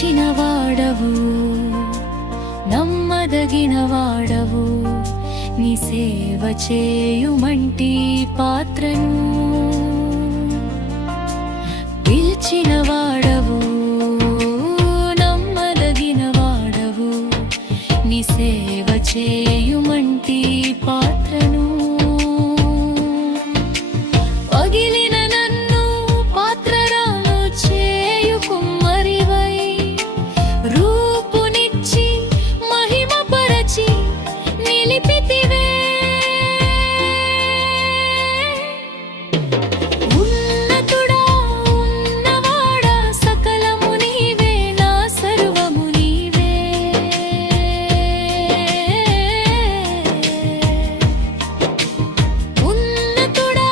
పిలిచిన వాడవు, నమ్మదగిన వాడవు, నీ సేవ చేయుమంటి పాత్రను. పిలిచిన వాడవు, నమ్మదగిన వాడవు, నీ సేవ చేయుమంటి పాత్రను. పగిలిన నన్ను పాత్రరాను చేయు కుమ్మరివై, రూపునిచ్చి మహిమపరచి నిలిపితివే. ఉన్నతుడా, ఉన్నవాడా, సకలము నీవే, నా సర్వము నీవే. ఉన్నతుడా,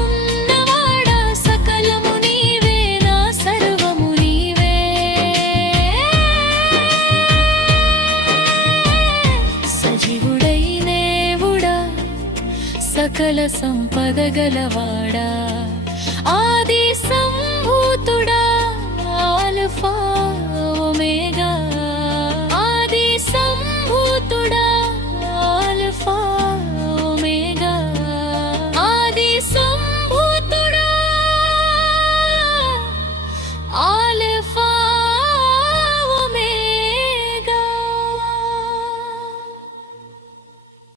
ఉన్నవాడా, సకలము నీవే, నా సర్వము నీవే. సజీవుడైన దేవుడా, సకల సంపద గలవాడా, ఆది సంభూతుడా, ఆల్ఫా